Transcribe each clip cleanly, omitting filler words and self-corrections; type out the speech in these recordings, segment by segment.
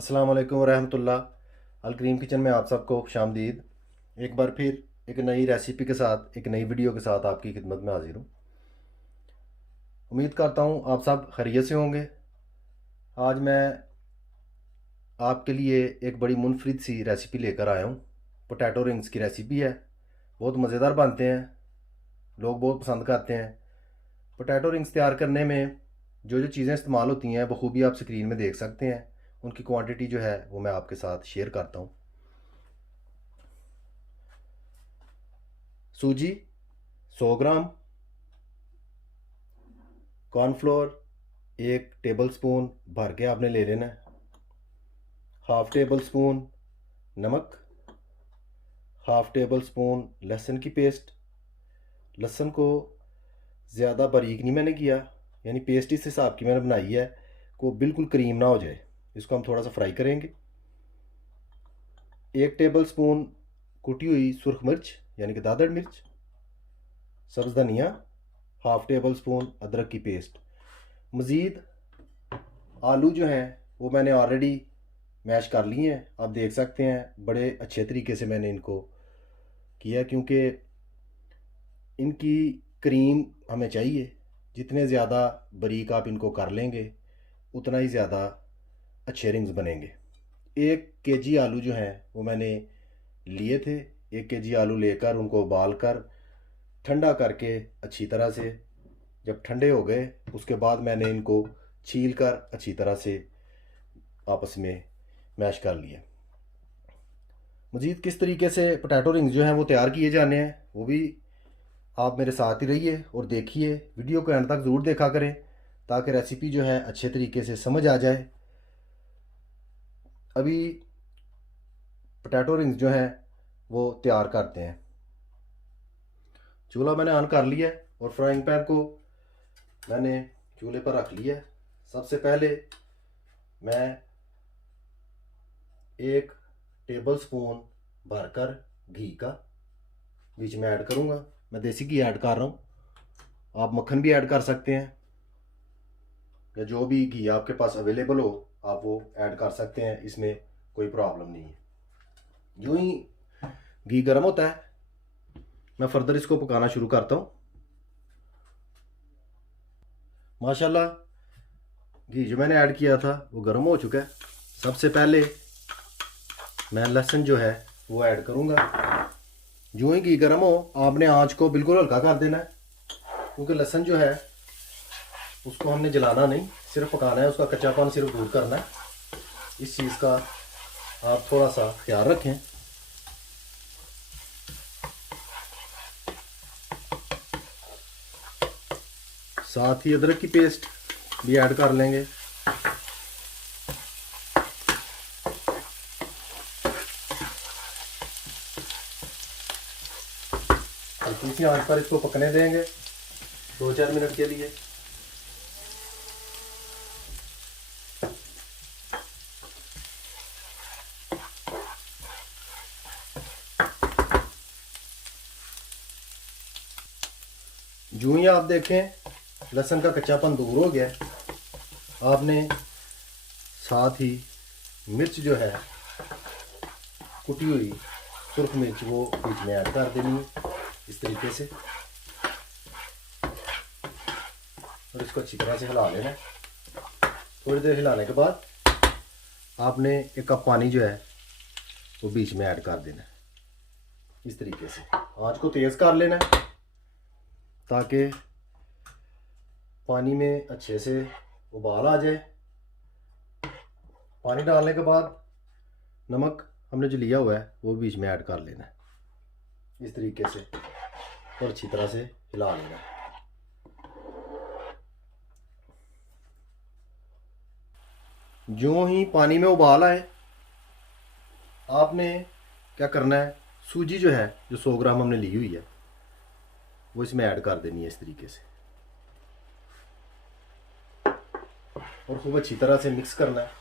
अस्सलाम वालेकुम वरहमतुल्लाह। अलकरीम किचन में आप सबको खुशामदीद। एक बार फिर एक नई रेसिपी के साथ एक नई वीडियो के साथ आपकी खिदमत में हाजिर हूँ। उम्मीद करता हूँ आप सब खैरियत से होंगे। आज मैं आपके लिए एक बड़ी मुनफरिद सी रेसिपी लेकर आया हूँ। पोटैटो रिंग्स की रेसिपी है। बहुत मज़ेदार बनते हैं, लोग बहुत पसंद करते हैं। पोटैटो रिंग्स तैयार करने में जो जो चीज़ें इस्तेमाल होती हैं बखूबी आप स्क्रीन में देख सकते हैं। उनकी क्वांटिटी जो है वो मैं आपके साथ शेयर करता हूँ। सूजी 100 ग्राम, कॉर्नफ्लोर 1 टेबल स्पून भर के आपने ले लेना है, हाफ़ टेबल स्पून नमक, हाफ़ टेबल स्पून लहसुन की पेस्ट। लहसुन को ज़्यादा बारीक नहीं मैंने किया, यानी पेस्ट इस हिसाब की मैंने बनाई है को बिल्कुल क्रीम ना हो जाए। इसको हम थोड़ा सा फ्राई करेंगे। 1 टेबल स्पून कुटी हुई सुरख मिर्च यानी कि दादड़ मिर्च, सब्ज़ धनिया, हाफ़ टेबल स्पून अदरक की पेस्ट। मज़ीद आलू जो हैं वो मैंने ऑलरेडी मैश कर लिए हैं। आप देख सकते हैं बड़े अच्छे तरीके से मैंने इनको किया, क्योंकि इनकी क्रीम हमें चाहिए। जितने ज़्यादा बारीक आप इनको कर लेंगे उतना ही ज़्यादा अच्छे रिंग्स बनेंगे। 1 केजी आलू जो हैं वो मैंने लिए थे। 1 केजी आलू लेकर उनको उबाल कर ठंडा करके अच्छी तरह से, जब ठंडे हो गए उसके बाद मैंने इनको छील कर अच्छी तरह से आपस में मैश कर लिया। मज़ीद किस तरीके से पोटैटो रिंग्स जो हैं वो तैयार किए जाने हैं वो भी आप मेरे साथ ही रहिए और देखिए। वीडियो को एंड तक ज़रूर देखा करें ताकि रेसिपी जो है अच्छे तरीके से समझ आ जाए। अभी पोटैटो रिंग्स जो हैं वो तैयार करते हैं। चूल्हा मैंने ऑन कर लिया है और फ्राइंग पैन को मैंने चूल्हे पर रख लिया है। सबसे पहले मैं 1 टेबल स्पून भरकर घी का बीच में ऐड करूँगा। मैं देसी घी ऐड कर रहा हूँ, आप मक्खन भी ऐड कर सकते हैं या जो भी घी आपके पास अवेलेबल हो आप वो ऐड कर सकते हैं, इसमें कोई प्रॉब्लम नहीं है। यूँ ही घी गर्म होता है मैं फर्दर इसको पकाना शुरू करता हूँ। माशाल्लाह घी जो मैंने ऐड किया था वो गर्म हो चुका है। सबसे पहले मैं लहसुन जो है वो ऐड करूँगा। जो ही घी गर्म हो आपने आंच को बिल्कुल हल्का कर देना है, क्योंकि लहसुन जो है उसको हमने जलाना नहीं, सिर्फ पकाना है, उसका कच्चापन सिर्फ दूर करना है। इस चीज़ का आप थोड़ा सा ख्याल रखें। साथ ही अदरक की पेस्ट भी ऐड कर लेंगे। हल्की सी आंच पर इसको पकने देंगे 2-4 मिनट के लिए। जो ही आप देखें लहसुन का कच्चापन दूर हो गया, आपने साथ ही मिर्च जो है कुटी हुई सुरख मिर्च वो बीच में ऐड कर देनी है इस तरीके से, और इसको अच्छी तरह से हिला लेना है। थोड़ी देर हिलाने के बाद आपने 1 कप पानी जो है वो बीच में ऐड कर देना है इस तरीके से। आंच को तेज़ कर लेना है ताकि पानी में अच्छे से उबाल आ जाए। पानी डालने के बाद नमक हमने जो लिया हुआ है वो बीच में ऐड कर लेना है इस तरीके से और अच्छी तरह से हिला लेना है। जो ही पानी में उबाल आए आपने क्या करना है, सूजी जो है जो 100 ग्राम हमने ली हुई है वो इसमें ऐड कर देनी है इस तरीके से, और खूब अच्छी तरह से मिक्स करना है।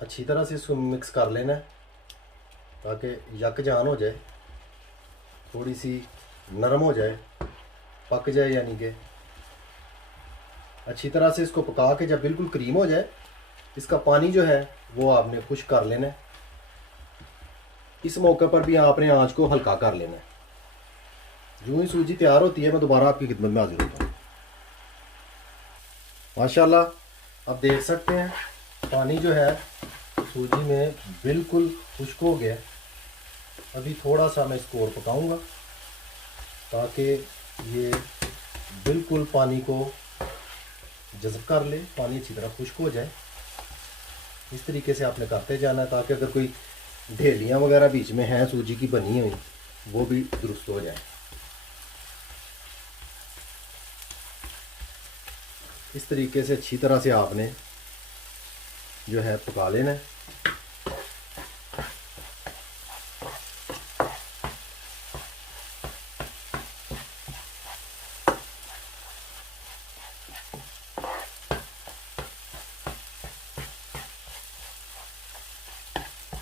अच्छी तरह से इसको मिक्स कर लेना है ताकि यकजान हो जाए, थोड़ी सी नरम हो जाए, पक जाए यानी कि। अच्छी तरह से इसको पका के जब बिल्कुल क्रीम हो जाए, इसका पानी जो है वो आपने खुश्क कर लेना है। इस मौके पर भी आपने आंच को हल्का कर लेना है। यूं ही सूजी तैयार होती है, मैं दोबारा आपकी खिदमत में हाजिर होता हूँ। माशाल्लाह आप देख सकते हैं पानी जो है सूजी में बिल्कुल खुश्क हो गया। अभी थोड़ा सा मैं इसको और पकाऊंगा ताकि ये बिल्कुल पानी को जज़ब कर ले, पानी अच्छी तरह खुश्क हो जाए। इस तरीके से आपने करते जाना है ताकि अगर कोई ढेलियाँ वगैरह बीच में हैं सूजी की बनी हुई, वो भी दुरुस्त हो जाए। इस तरीके से अच्छी तरह से आपने जो है पका लेना है।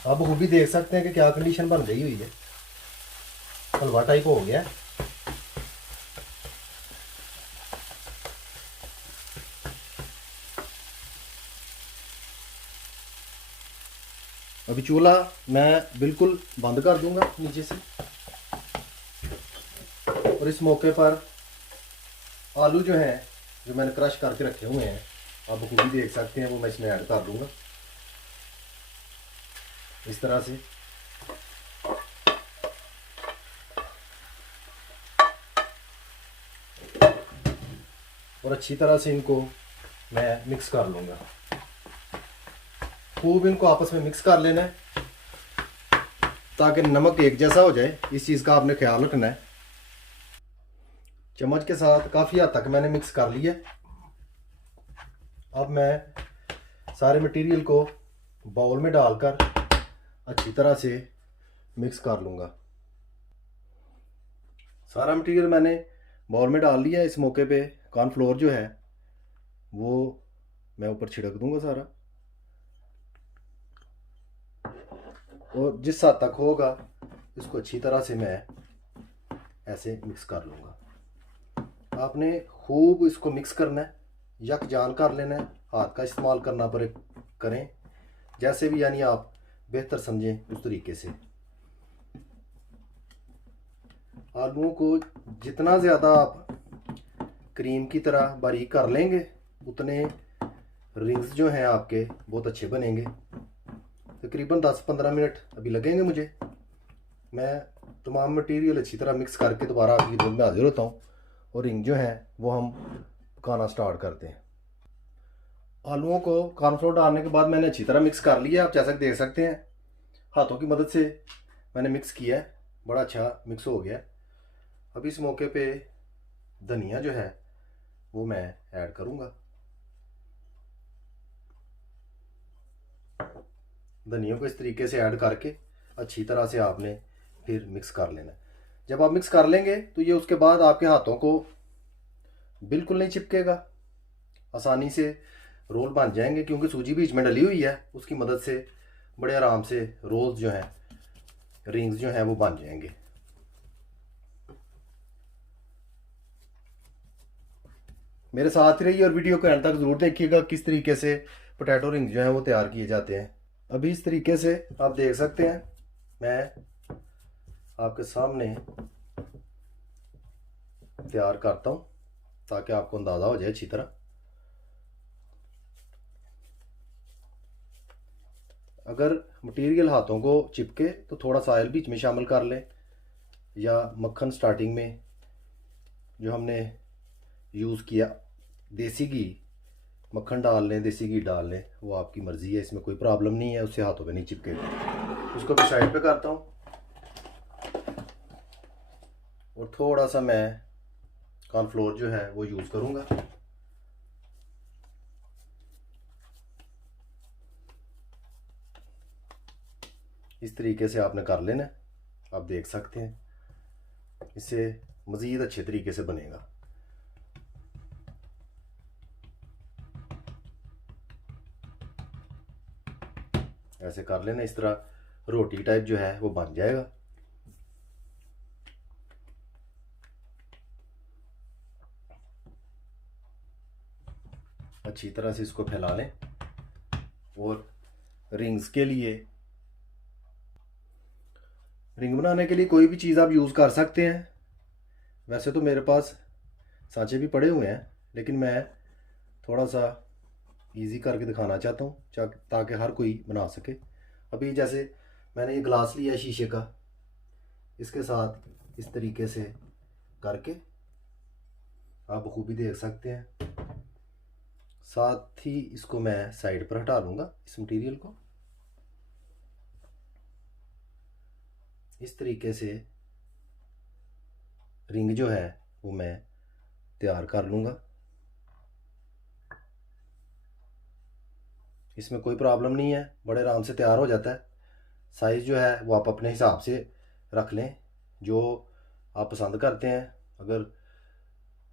अब वो भी देख सकते हैं कि क्या कंडीशन बन गई हुई है, हलवा टाइप हो गया। अभी चूल्हा मैं बिल्कुल बंद कर दूंगा नीचे से, और इस मौके पर आलू जो हैं जो मैंने क्रश करके रखे हुए हैं, आप खुद भी देख सकते हैं, वो मैं इसमें ऐड कर दूंगा इस तरह से। और अच्छी तरह से इनको मैं मिक्स कर लूँगा। खूब इनको आपस में मिक्स कर लेना है ताकि नमक एक जैसा हो जाए। इस चीज़ का आपने ख्याल रखना है। चम्मच के साथ काफ़ी हद तक मैंने मिक्स कर लिया। अब मैं सारे मटेरियल को बाउल में डालकर अच्छी तरह से मिक्स कर लूँगा। सारा मटेरियल मैंने बाउल में डाल लिया। इस मौके पे कॉर्नफ्लोर जो है वो मैं ऊपर छिड़क दूंगा सारा, और जिस हद तक होगा इसको अच्छी तरह से मैं ऐसे मिक्स कर लूँगा। आपने खूब इसको मिक्स करना है, यकजान कर लेना है। हाथ का इस्तेमाल करना पर करें, जैसे भी यानी आप बेहतर समझें उस तरीके से। आलूओं को जितना ज़्यादा आप क्रीम की तरह बारीक कर लेंगे, उतने रिंग्स जो हैं आपके बहुत अच्छे बनेंगे। तकरीबन 10-15 मिनट अभी लगेंगे मुझे। मैं तमाम मटेरियल अच्छी तरह मिक्स करके दोबारा आपकी खिदमत में हाजिर होता हूँ, और रिंग जो है वो हम पकाना स्टार्ट करते हैं। आलूओं को कॉर्नफ्लोर डालने के बाद मैंने अच्छी तरह मिक्स कर लिया। आप जैसा कि देख सकते हैं हाथों की मदद से मैंने मिक्स किया है, बड़ा अच्छा मिक्स हो गया। अब इस मौके पे धनिया जो है वो मैं ऐड करूँगा। धनिया को इस तरीके से ऐड करके अच्छी तरह से आपने फिर मिक्स कर लेना है। जब आप मिक्स कर लेंगे तो ये उसके बाद आपके हाथों को बिल्कुल नहीं चिपकेगा, आसानी से रोल बन जाएंगे, क्योंकि सूजी बीच में डली हुई है। उसकी मदद से बड़े आराम से रोल्स जो हैं, रिंग्स जो हैं वो बन जाएंगे। मेरे साथ ही रहिए और वीडियो को एंड तक ज़रूर देखिएगा किस तरीके से पोटैटो रिंग्स जो हैं वो तैयार किए जाते हैं। अभी इस तरीके से आप देख सकते हैं, मैं आपके सामने तैयार करता हूँ ताकि आपको अंदाज़ा हो जाए अच्छी तरह। अगर मटेरियल हाथों को चिपके तो थोड़ा सा ऑयल बीच में शामिल कर लें, या मक्खन स्टार्टिंग में जो हमने यूज़ किया देसी घी, मक्खन डाल लें, देसी घी डाल लें, वो आपकी मर्ज़ी है, इसमें कोई प्रॉब्लम नहीं है, उससे हाथों पे नहीं चिपकेगा। उसको भी साइड पे करता हूँ, और थोड़ा सा मैं कॉर्नफ्लोर जो है वो यूज़ करूँगा। इस तरीके से आपने कर लेना, आप देख सकते हैं, इससे मज़ीद अच्छे तरीके से बनेगा। ऐसे कर लेना, इस तरह रोटी टाइप जो है वो बन जाएगा। अच्छी तरह से इसको फैला लें। और रिंग्स के लिए, रिंग बनाने के लिए कोई भी चीज़ आप यूज़ कर सकते हैं। वैसे तो मेरे पास सांचे भी पड़े हुए हैं, लेकिन मैं थोड़ा सा इजी करके दिखाना चाहता हूँ ताकि हर कोई बना सके। अभी जैसे मैंने ये ग्लास लिया है शीशे का, इसके साथ इस तरीके से करके आप बखूबी देख सकते हैं। साथ ही इसको मैं साइड पर हटा लूँगा, इस मटेरियल को इस तरीके से रिंग जो है वो मैं तैयार कर लूँगा। इसमें कोई प्रॉब्लम नहीं है, बड़े आराम से तैयार हो जाता है। साइज़ जो है वो आप अपने हिसाब से रख लें, जो आप पसंद करते हैं। अगर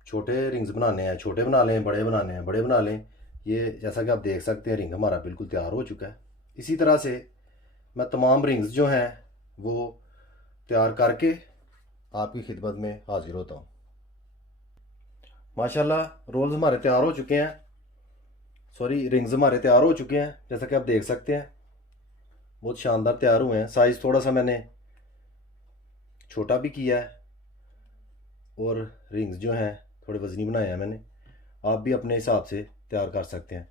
छोटे रिंग्स बनाने हैं छोटे बना लें, बड़े बनाने हैं बड़े बना लें। ये जैसा कि आप देख सकते हैं रिंग हमारा बिल्कुल तैयार हो चुका है। इसी तरह से मैं तमाम रिंग्स जो हैं वो तैयार करके आपकी खिदमत में हाजिर होता हूँ। माशाल्लाह रोल्स हमारे तैयार हो चुके हैं, सॉरी रिंग्स हमारे तैयार हो चुके हैं। जैसा कि आप देख सकते हैं बहुत शानदार तैयार हुए हैं। साइज़ थोड़ा सा मैंने छोटा भी किया है और रिंग्स जो हैं थोड़े वज़नी बनाए हैं मैंने। आप भी अपने हिसाब से तैयार कर सकते हैं।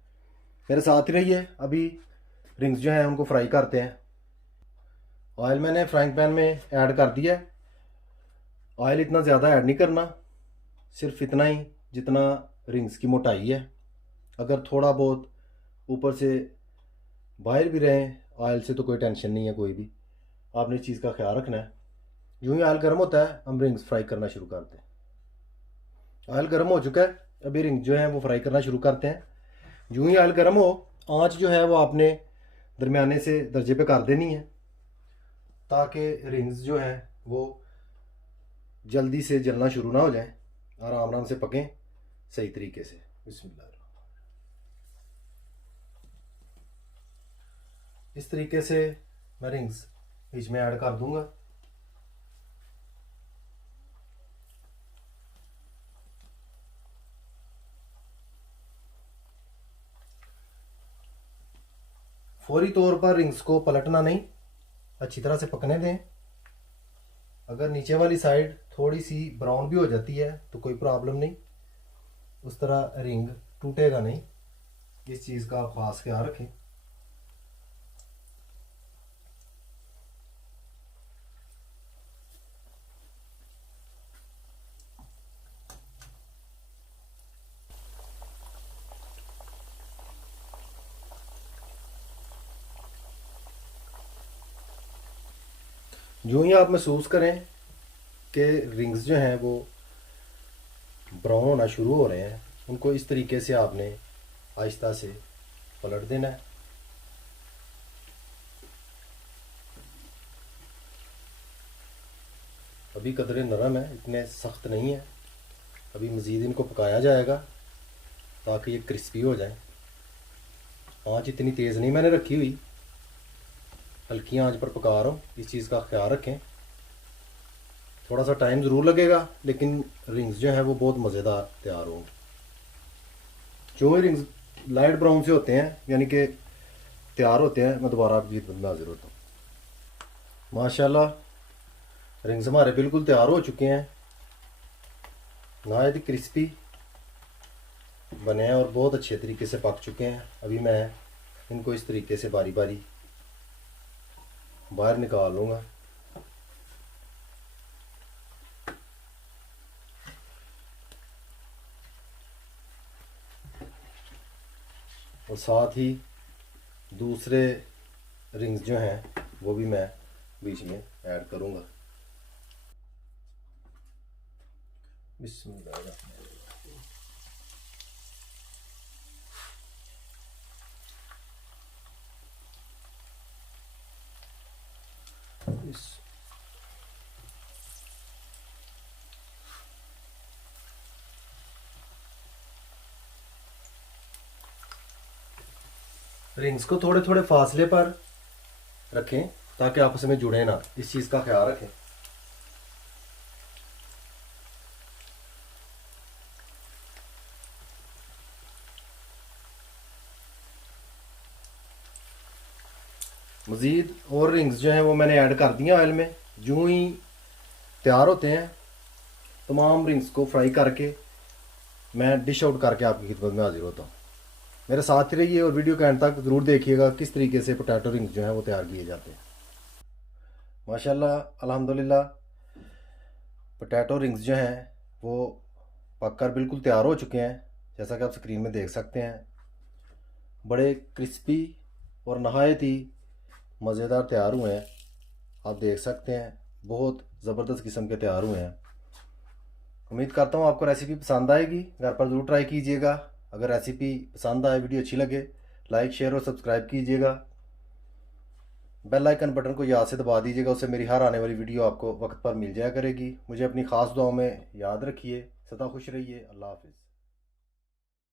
मेरे साथ ही रहिए, अभी रिंग्स जो हैं उनको फ्राई करते हैं। ऑयल मैंने फ्राइंग पैन में ऐड कर दिया है। ऑयल इतना ज़्यादा ऐड नहीं करना, सिर्फ इतना ही जितना रिंग्स की मोटाई है। अगर थोड़ा बहुत ऊपर से बाहर भी रहें ऑयल से तो कोई टेंशन नहीं है कोई भी, आपने इस चीज़ का ख्याल रखना है। यूँ ही ऑयल गर्म होता है हम रिंग्स फ्राई करना शुरू करते हैं। ऑयल गर्म हो चुका है, अभी रिंग जो है वो फ्राई करना शुरू करते हैं। यूँ ही ऑयल गर्म हो, आंच जो है वो आपने दरमियाने से दर्जे पे कर देनी है, ताकि रिंग्स जो हैं वो जल्दी से जलना शुरू ना हो जाएं, आराम आराम से पकें सही तरीके से। बिस्मिल्लाह। इस तरीके से मैं रिंग्स बीच में ऐड कर दूंगा। फौरी तौर पर रिंग्स को पलटना नहीं, अच्छी तरह से पकने दें। अगर नीचे वाली साइड थोड़ी सी ब्राउन भी हो जाती है तो कोई प्रॉब्लम नहीं, उस तरह रिंग टूटेगा नहीं। इस चीज़ का आप खास ख्याल रखें। यूँ ही आप महसूस करें कि रिंग्स जो हैं वो ब्राउन होना शुरू हो रहे हैं, उनको इस तरीके से आपने आहिस्ता से पलट देना है। अभी कदरे नरम है, इतने सख्त नहीं है। अभी मज़ीद इनको पकाया जाएगा ताकि ये क्रिस्पी हो जाए। आँच इतनी तेज़ नहीं मैंने रखी हुई, हल्की आंच पर पका रहा हूँ। इस चीज़ का ख्याल रखें। थोड़ा सा टाइम ज़रूर लगेगा, लेकिन रिंग्स जो हैं वो बहुत मज़ेदार तैयार होंगे। जो ही रिंग्स लाइट ब्राउन से होते हैं यानी कि तैयार होते हैं, मैं दोबारा आपकी खिदमत में हाजिर होता हूँ। माशाल्लाह रिंग्स हमारे बिल्कुल तैयार हो चुके हैं, नहायत क्रिस्पी बने हैं और बहुत अच्छे तरीके से पक चुके हैं। अभी मैं इनको इस तरीके से बारी बारी बाहर निकाल लूँगा। और साथ ही दूसरे रिंग्स जो हैं वो भी मैं बीच में ऐड करूँगा। बिस्मिल्लाह। रिंग्स को थोड़े थोड़े फासले पर रखें ताकि आपस में जुड़े ना, इस चीज़ का ख्याल रखें। मज़ीद और रिंग्स जो हैं वो मैंने ऐड कर दिए ऑयल में। यूँ ही तैयार होते हैं तमाम रिंग्स को फ्राई करके मैं डिश आउट करके आपकी खिदमत में हाजिर होता हूँ। मेरे साथ ही रहिए और वीडियो के एंड तक ज़रूर देखिएगा किस तरीके से पोटैटो रिंग्स जो हैं वो तैयार किए जाते हैं। माशाल्लाह अल्हम्दुलिल्लाह पोटैटो रिंग्स जो हैं वो पककर बिल्कुल तैयार हो चुके हैं, जैसा कि आप स्क्रीन में देख सकते हैं। बड़े क्रिस्पी और नहायत ही मज़ेदार तैयार हुए हैं। आप देख सकते हैं बहुत ज़बरदस्त किस्म के तैयार हुए हैं। उम्मीद करता हूँ आपको रेसिपी पसंद आएगी, घर पर ज़रूर ट्राई कीजिएगा। अगर रेसिपी पसंद आए, वीडियो अच्छी लगे, लाइक शेयर और सब्सक्राइब कीजिएगा। बेल आइकन बटन को याद से दबा दीजिएगा, उससे मेरी हर आने वाली वीडियो आपको वक्त पर मिल जाया करेगी। मुझे अपनी ख़ास दुआओं में याद रखिए। सदा खुश रहिए। अल्लाह हाफिज़।